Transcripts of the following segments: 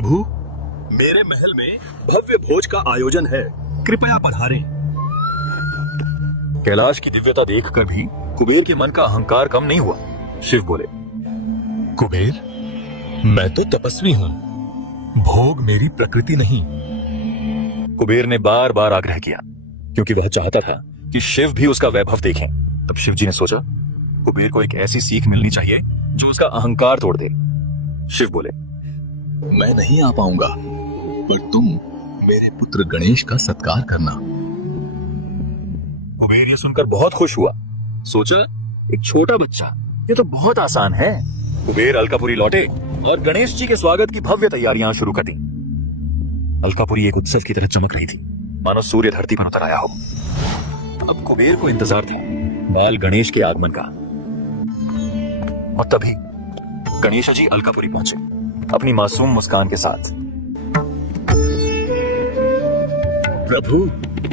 प्रभु, मेरे महल में भव्य भोज का आयोजन है, कृपया पधारें। कैलाश की दिव्यता देखकर भी कुबेर के मन का अहंकार कम नहीं हुआ। शिव बोले, कुबेर, मैं तो तपस्वी हूं, भोग मेरी प्रकृति नहीं। कुबेर ने बार बार आग्रह किया क्योंकि वह चाहता था कि शिव भी उसका वैभव देखें। तब शिव जी ने सोचा, कुबेर को एक ऐसी सीख मिलनी चाहिए जो उसका अहंकार तोड़ दे। शिव बोले, मैं नहीं आ पाऊंगा, पर तुम मेरे पुत्र गणेश का सत्कार करना। कुबेर ये सुनकर बहुत खुश हुआ। सोचा, एक छोटा बच्चा, ये तो बहुत आसान है। कुबेर अलकापुरी लौटे और गणेश जी के स्वागत की भव्य तैयारियां शुरू कर दी। अलकापुरी एक उत्सव की तरह चमक रही थी, मानो सूर्य धरती पर उतर आया हो। अब कुबेर को इंतजार था बाल गणेश के आगमन का। और तभी गणेश जी अलकापुरी पहुंचे अपनी मासूम मुस्कान के साथ। प्रभु,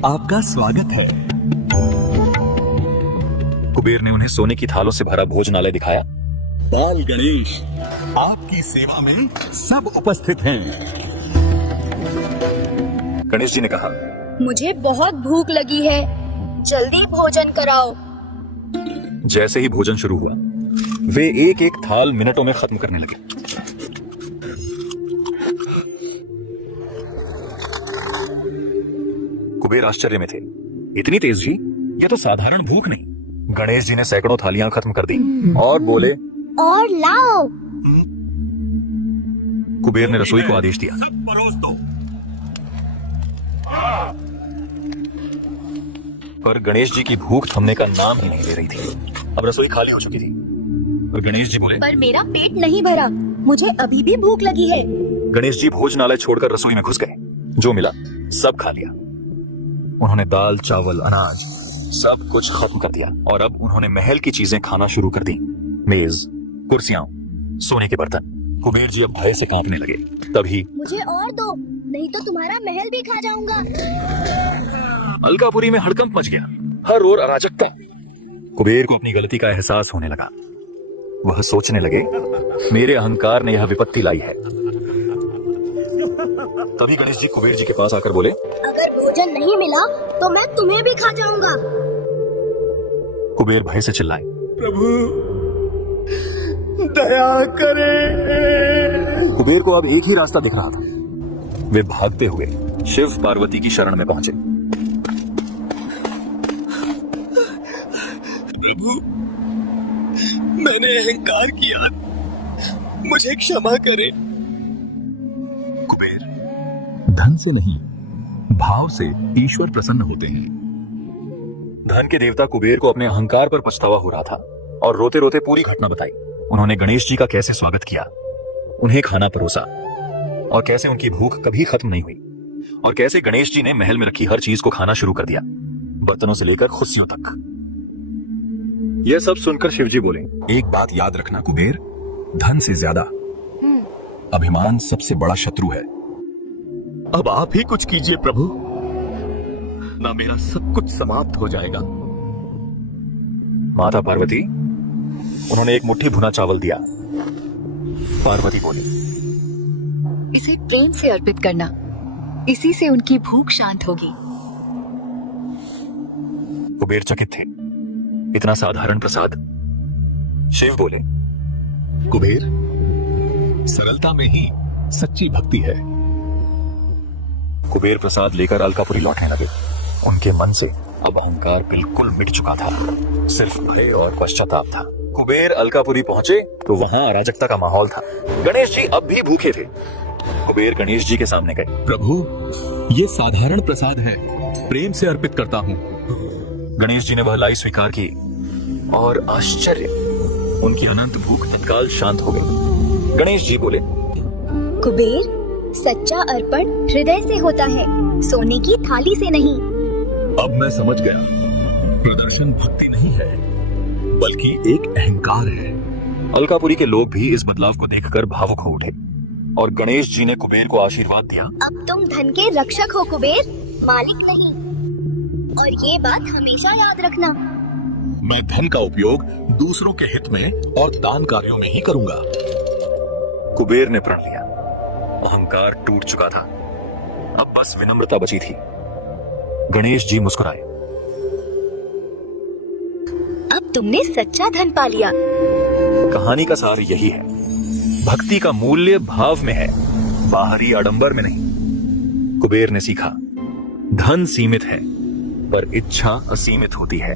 आपका स्वागत है। कुबेर ने उन्हें सोने की थालों से भरा भोजनालय दिखाया। बाल गणेश, आपकी सेवा में सब उपस्थित हैं। गणेश जी ने कहा, मुझे बहुत भूख लगी है, जल्दी भोजन कराओ। जैसे ही भोजन शुरू हुआ, वे एक एक थाल मिनटों में खत्म करने लगे। कुबेर आश्चर्य में थे, इतनी तेज जी, यह तो साधारण भूख नहीं। गणेश जी ने सैकड़ों थालियां खत्म कर दी और बोले, और लाओ। कुबेर ने रसोई को आदेश दिया, सब परोस दो। पर गणेश जी की भूख थमने का नाम ही नहीं ले रही थी। अब रसोई खाली हो चुकी थी और गणेश जी बोले, पर मेरा पेट नहीं भरा, मुझे अभी भी भूख लगी है। गणेश जी भोजनालय छोड़कर रसोई में घुस गए। जो मिला सब खा लिया। उन्होंने दाल, चावल, अनाज सब कुछ खत्म कर दिया और अब उन्होंने महल की चीजें खाना शुरू कर दी। मेज, कुर्सियां, सोने के बर्तन। कुबेर जी अब भय से कांपने लगे। तभी मुझे और दो, नहीं तो तुम्हारा महल भी खा जाऊंगा। अलकापुरी में हड़कंप मच गया, हर ओर अराजकता। कुबेर को अपनी गलती का एहसास होने लगा। वह सोचने लगे, मेरे अहंकार ने यह विपत्ति लाई है। तभी गणेश जी कुबेर जी के पास आकर बोले, अगर भोजन नहीं मिला तो मैं तुम्हें भी खा जाऊंगा। कुबेर भय से चिल्लाए, प्रभु, दया करें। कुबेर को अब एक ही रास्ता दिख रहा था। वे भागते हुए शिव पार्वती की शरण में पहुंचे। प्रभु, मैंने अहंकार किया, मुझे क्षमा करें। कुबेर, धन से नहीं, भाव से ईश्वर प्रसन्न होते हैं। धन के देवता कुबेर को अपने अहंकार पर पछतावा हो रहा था और रोते रोते पूरी घटना बताई। उन्होंने गणेश जी का कैसे स्वागत किया, उन्हें खाना परोसा और कैसे उनकी भूख कभी खत्म नहीं हुई और कैसे गणेश जी ने महल में रखी हर चीज को खाना शुरू कर दिया, बर्तनों से लेकर खुशियों तक। यह सब सुनकर शिवजी बोले, एक बात याद रखना कुबेर, धन से ज्यादा अभिमान सबसे बड़ा शत्रु है। अब आप ही कुछ कीजिए प्रभु, ना मेरा सब कुछ समाप्त हो जाएगा। माता पार्वती, उन्होंने एक मुट्ठी भुना चावल दिया। पार्वती बोली, इसे प्रेम से अर्पित करना, इसी से उनकी भूख शांत होगी। कुबेर चकित थे, इतना साधारण प्रसाद। शिव बोले, कुबेर, सरलता में ही सच्ची भक्ति है। कुबेर प्रसाद लेकर अलकापुरी लौटने लगे। उनके मन से अब अहंकार बिल्कुल मिट चुका था, सिर्फ भय और पश्चाताप था। कुबेर अलकापुरी पहुंचे तो वहां अराजकता का माहौल था। गणेश जी अब भी भूखे थे। कुबेर गणेश जी के सामने गए। प्रभु, ये साधारण प्रसाद है, प्रेम से अर्पित करता हूँ। गणेश जी ने वह लाई स्वीकार की और आश्चर्य, उनकी अनंत भूख तत्काल शांत हो गई। गणेश जी बोले, कुबेर, सच्चा अर्पण हृदय से होता है, सोने की थाली से नहीं। अब मैं समझ गया, प्रदर्शन भक्ति नहीं है, बल्कि एक अहंकार है। अलकापुरी के लोग भी इस बदलाव को देखकर भावुक हो उठे और गणेश जी ने कुबेर को आशीर्वाद दिया। अब तुम धन के रक्षक हो कुबेर, मालिक नहीं। और ये बात हमेशा याद रखना। मैं धन का उपयोग दूसरों के हित में और दान कार्यों में ही करूंगा। कुबेर ने प्रण लिया, अहंकार अहंकार टूट चुका था। अब बस विनम्रता बची थी। गणेश जी मुस्कुराए। अब तुमने सच्चा धन पा लिया। कहानी का सार यही है, भक्ति का मूल्य भाव में है, बाहरी आडंबर में नहीं। कुबेर ने सीखा, धन सीमित है पर इच्छा असीमित होती है।